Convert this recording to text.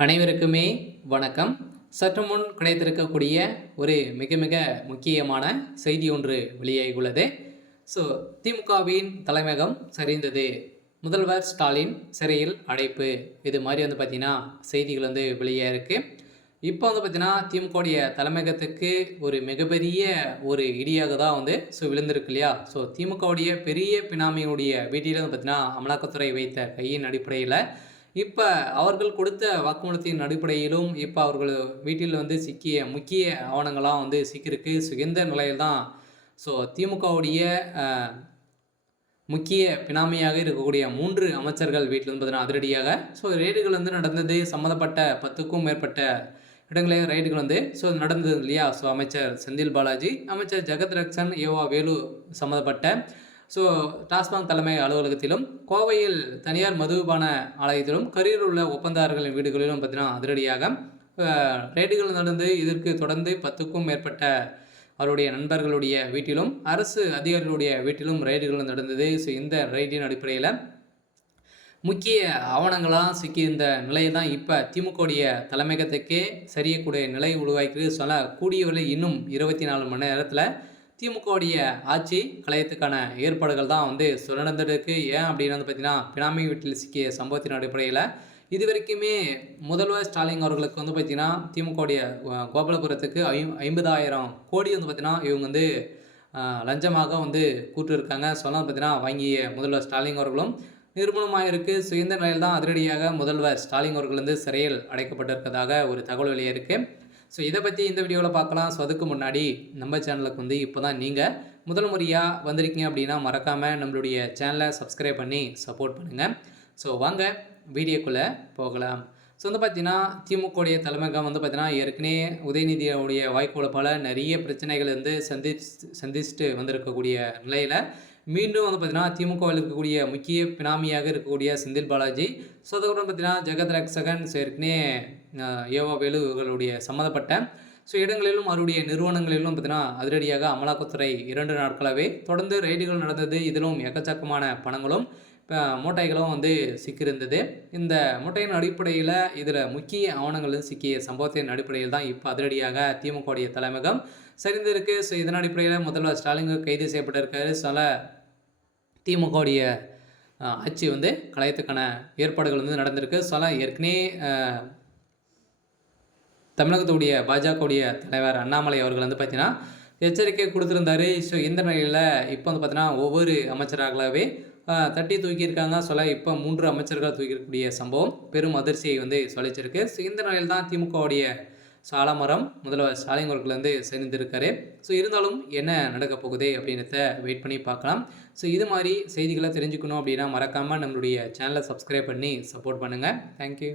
அனைவருக்குமே வணக்கம். சற்று முன் கிடைத்திருக்கக்கூடிய ஒரு மிக மிக முக்கியமான செய்தி ஒன்று வெளியாகியுள்ளது. ஸோ திமுகவின் தலைமையகம் சரிந்தது, முதல்வர் ஸ்டாலின் சிறையில் அடைப்பு, இது மாதிரி பார்த்தீங்கன்னா செய்திகள் வெளியாயிருக்கு. இப்போ பார்த்தீங்கன்னா திமுகவுடைய தலைமையகத்துக்கு ஒரு மிகப்பெரிய ஒரு இடியாக தான் விழுந்திருக்கு இல்லையா? ஸோ திமுகவுடைய பெரிய பினாமியுடைய வீட்டில் பார்த்தீங்கன்னா அமலாக்கத்துறை வைத்த கையின் அடிப்படையில் இப்ப அவர்கள் கொடுத்த வாக்குமூலத்தின் அடிப்படையிலும், இப்ப அவர்கள் வீட்டில் சிக்கிய முக்கிய ஆவணங்கள்லாம் சிக்கியிருக்கு. ஸோ இந்த நிலையில் தான் திமுகவுடைய முக்கிய பினாமியாக இருக்கக்கூடிய 3 அமைச்சர்கள் வீட்டில் பார்த்தீங்கன்னா அதிரடியாக ரெய்டுகள் நடந்தது. சம்மந்தப்பட்ட 10க்கும் மேற்பட்ட இடங்களில் ரைடுகள் நடந்தது இல்லையா? அமைச்சர் செந்தில் பாலாஜி, அமைச்சர் ஜெகத் ரட்சன், ஏவா வேலு சம்மந்தப்பட்ட டாஸ்மாக் தலைமை அலுவலகத்திலும், கோவையில் தனியார் மதுபான ஆலயத்திலும், கரூரில் உள்ள ஒப்பந்ததாரர்களின் வீடுகளிலும் பார்த்தீங்கன்னா அதிரடியாக ரெய்டுகள் நடந்து, இதற்கு தொடர்ந்து 10க்கும் மேற்பட்ட அவருடைய நண்பர்களுடைய வீட்டிலும், அரசு அதிகாரிகளுடைய வீட்டிலும் ரெய்டுகள் நடந்தது. இந்த ரெய்டின் அடிப்படையில் முக்கிய ஆவணங்களாக சிக்கியிருந்த நிலையை தான் இப்போ திமுகவுடைய தலைமையகத்துக்கே சரியக்கூடிய நிலை உருவாக்கி சொல்ல கூடியவரை இன்னும் 24 மணி நேரத்தில் திமுகவுடைய ஆட்சி கலையத்துக்கான ஏற்பாடுகள் தான் நடந்துருக்கு. ஏன் அப்படின்னு பார்த்தீங்கன்னா பினாமி வீட்டில் சிக்கிய சம்பவத்தின் அடிப்படையில் இது வரைக்குமே முதல்வர் ஸ்டாலின் அவர்களுக்கு பார்த்தீங்கன்னா திமுகவுடைய கோபாலபுரத்துக்கு 50,000 கோடி பார்த்தீங்கன்னா இவங்க லஞ்சமாக கூட்டிருக்காங்க. சொன்னால் பார்த்தீங்கன்னா வாங்கிய முதல்வர் ஸ்டாலின் அவர்களும் நிர்மூலமாக இருக்குது. இந்த நிலையில் தான் அதிரடியாக முதல்வர் ஸ்டாலின் அவர்கள் சிறையில் அடைக்கப்பட்டிருப்பதாக ஒரு தகவல் வெளியே இருக்குது. இதை பற்றி இந்த வீடியோவில் பார்க்கலாம். அதுக்கு முன்னாடி நம்ம சேனலுக்கு இப்போ தான் நீங்கள் முதல் முறையாக வந்திருக்கீங்க அப்படின்னா மறக்காமல் நம்மளுடைய சேனலை சப்ஸ்கிரைப் பண்ணி சப்போர்ட் பண்ணுங்கள். வாங்க வீடியோக்குள்ளே போகலாம். பார்த்தீங்கன்னா திமுகவுடைய தலைமையகம் பார்த்தீங்கன்னா ஏற்கனவே உதயநிதியுடைய வாய்ப்புகளால் நிறைய பிரச்சனைகள் சந்திச்சுட்டு வந்திருக்கக்கூடிய நிலையில் மீண்டும் பார்த்தீங்கன்னா திமுகவில் இருக்கக்கூடிய முக்கிய பினாமியாக இருக்கக்கூடிய செந்தில் பாலாஜி, அதுக்கப்புறம் பார்த்தீங்கன்னா ஜெகத் ரட்சகன், ஏற்கனவே ஏவா வேலுகளுடைய சம்மந்தப்பட்ட இடங்களிலும் அவருடைய நிறுவனங்களிலும் பார்த்தீங்கன்னா அதிரடியாக அமலாக்கத்துறை 2 நாட்களாகவே தொடர்ந்து ரெய்டுகள் நடந்தது. இதிலும் எக்கச்சக்கமான பணங்களும் மூட்டைகளும் சிக்கியிருந்தது. இந்த மூட்டையின் அடிப்படையில் இதில் முக்கிய ஆவணங்கள் சிக்கிய சம்பவத்தின் அடிப்படையில் தான் இப்போ அதிரடியாக திமுகவுடைய தலைமையகம் சரிந்திருக்கு. இதன் அடிப்படையில் முதல்வர் ஸ்டாலின் கைது செய்யப்பட்டிருக்காரு. திமுகவுடைய ஆட்சி கலையத்துக்கான ஏற்பாடுகள் நடந்திருக்கு. ஏற்கனவே தமிழகத்துடைய பாஜகவுடைய தலைவர் அண்ணாமலை அவர்கள் பார்த்தீங்கன்னா எச்சரிக்கை கொடுத்துருந்தாரு. இந்த நிலையில் இப்போ பார்த்தீங்கன்னா ஒவ்வொரு அமைச்சராகவே தட்டி தூக்கியிருக்காங்க. இப்போ 3 அமைச்சர்கள் தூக்கியிருக்கக்கூடிய சம்பவம் பெரும் அதிர்ச்சியை சொல்லிச்சிருக்கு. இந்த நிலையில் தான் திமுகவுடைய ஆலமரம் முதல்வர் ஸ்டாலின் அவர்கள் சேர்ந்திருக்காரு. இருந்தாலும் என்ன நடக்க போகுது அப்படின்றத வெயிட் பண்ணி பார்க்கலாம். இது மாதிரி செய்திகளை தெரிஞ்சுக்கணும் அப்படின்னா மறக்காமல் நம்மளுடைய சேனலை சப்ஸ்கிரைப் பண்ணி சப்போர்ட் பண்ணுங்கள். தேங்க்யூ.